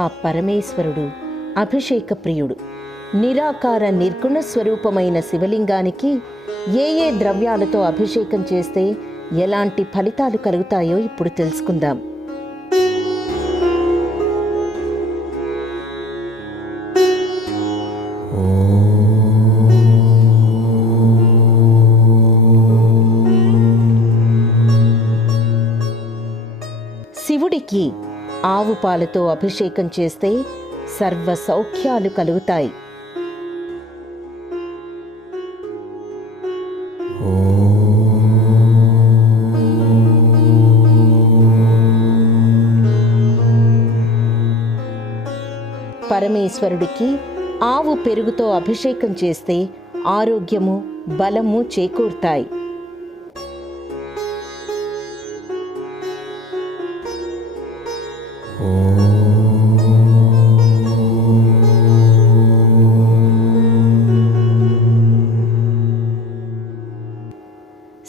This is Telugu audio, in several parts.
ఆ పరమేశ్వరుడు అభిషేక ప్రియుడు. నిరాకార నిర్గుణ స్వరూపమైన శివలింగానికి ఏ ఏ ద్రవ్యాలతో అభిషేకం చేస్తే ఎలాంటి ఫలితాలు కలుగుతాయో ఇప్పుడు తెలుసుకుందాం. శివుడికి ఆవు పాలతో అభిషేకం చేస్తే సర్వ సౌఖ్యాలు కలుగుతాయి. పరమేశ్వరుడికి ఆవు పెరుగుతో అభిషేకం చేస్తే ఆరోగ్యము బలము చేకూరుతాయి.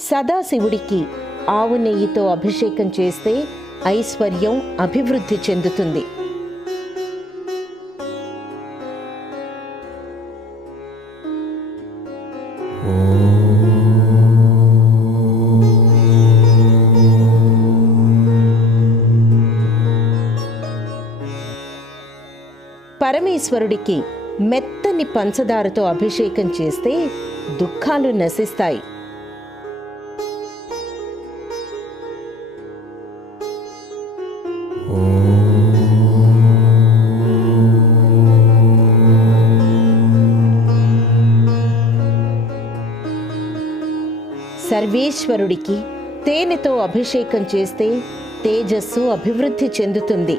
సదాశివుడికి ఆవు నెయ్యితో అభిషేకం చేస్తే ఐశ్వర్యం అభివృద్ధి చెందుతుంది. పరమేశ్వరుడికి మెత్తని పంచదారతో అభిషేకం చేస్తే దుఃఖాలు నశిస్తాయి. సర్వేశ్వరుడికి తేనెతో అభిషేకం చేస్తే తేజస్సు అభివృద్ధి చెందుతుంది.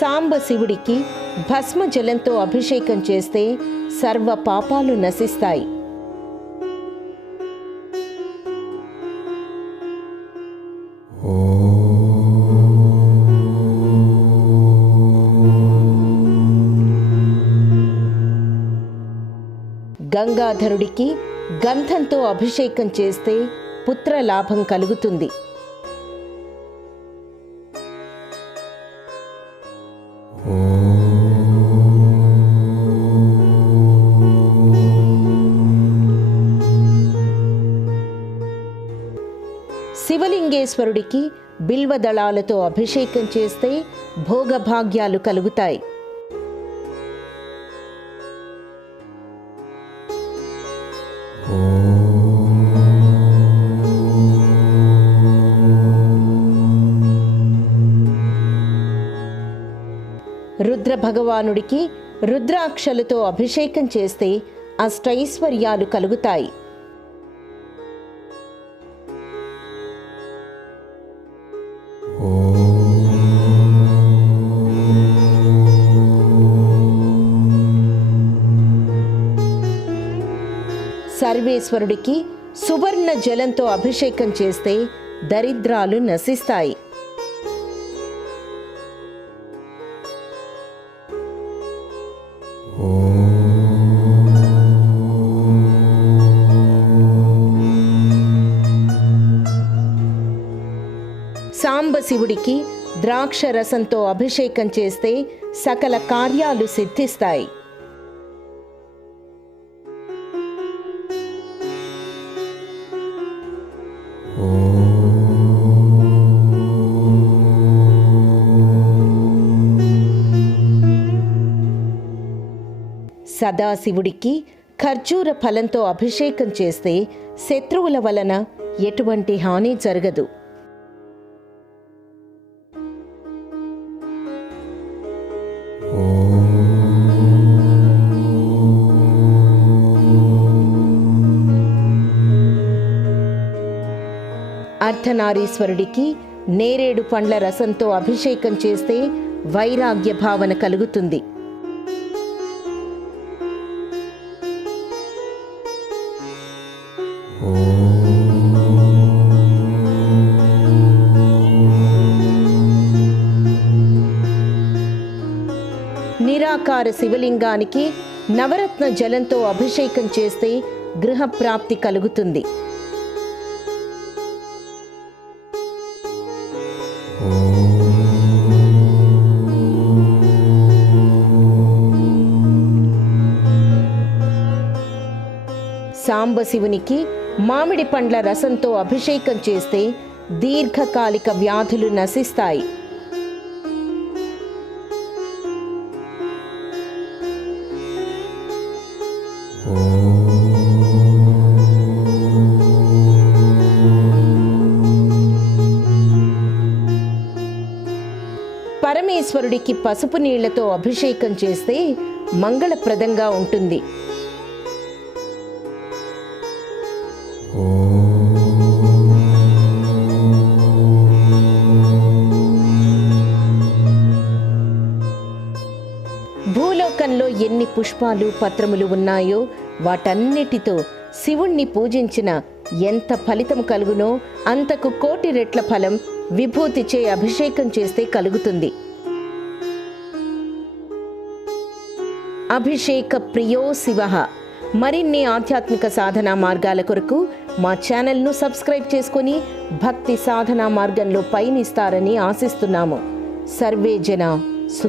సాంబశివుడికి భస్మ జలంతో అభిషేకం చేస్తే సర్వ పాపాలు నశిస్తాయి. గంగాధరుడికి గంధంతో అభిషేకం చేస్తే పుత్ర లాభం కలుగుతుంది. శివలింగేశ్వరుడికి బిల్వదళాలతో అభిషేకం చేస్తే భోగభాగ్యాలు కలుగుతాయి. రుద్ర భగవానుడికి రుద్రాక్షలతో అభిషేకం చేస్తే అష్టైశ్వర్యాలు కలుగుతాయి. సర్వేశ్వరుడికి సువర్ణ జలంతో అభిషేకం చేస్తే దరిద్రాలు నశిస్తాయి. సాంబశివుడికి ద్రాక్ష రసంతో అభిషేకం చేస్తే సకల కార్యాలు సిద్ధిస్తాయి. సదాశివుడికి ఖర్జూర ఫలంతో అభిషేకం చేస్తే శత్రువుల వలన ఎటువంటి హాని జరగదు. అర్ధనారీశ్వరుడికి నేరేడు పండ్ల రసంతో అభిషేకం చేస్తే వైరాగ్య భావన కలుగుతుంది. నిరాకార శివలింగానికి నవరత్న జలంతో అభిషేకం చేస్తే గృహప్రాప్తి కలుగుతుంది. సాంబశివునికి మామిడి పండ్ల రసంతో అభిషేకం చేస్తే దీర్ఘకాలిక వ్యాధులు నశిస్తాయి. పరమేశ్వరుడికి పసుపు నీళ్లతో అభిషేకం చేస్తే మంగళప్రదంగా ఉంటుంది. భూలోకంలో ఎన్ని పుష్పాలు పత్రములు ఉన్నాయో వాటన్నిటితో శివుణ్ణి పూజించిన ఎంత ఫలితం కలుగునో అంతకు కోటి రెట్ల ఫలం విభూతిచే అభిషేకం చేస్తే కలుగుతుంది. అభిషేక ప్రియో శివః. మరిన్ని ఆధ్యాత్మిక సాధనా మార్గాల కొరకు మా ఛానల్ను సబ్స్క్రైబ్ చేసుకొని భక్తి సాధనా మార్గంలో పయనిస్తారని ఆశిస్తున్నాము. సర్వే జన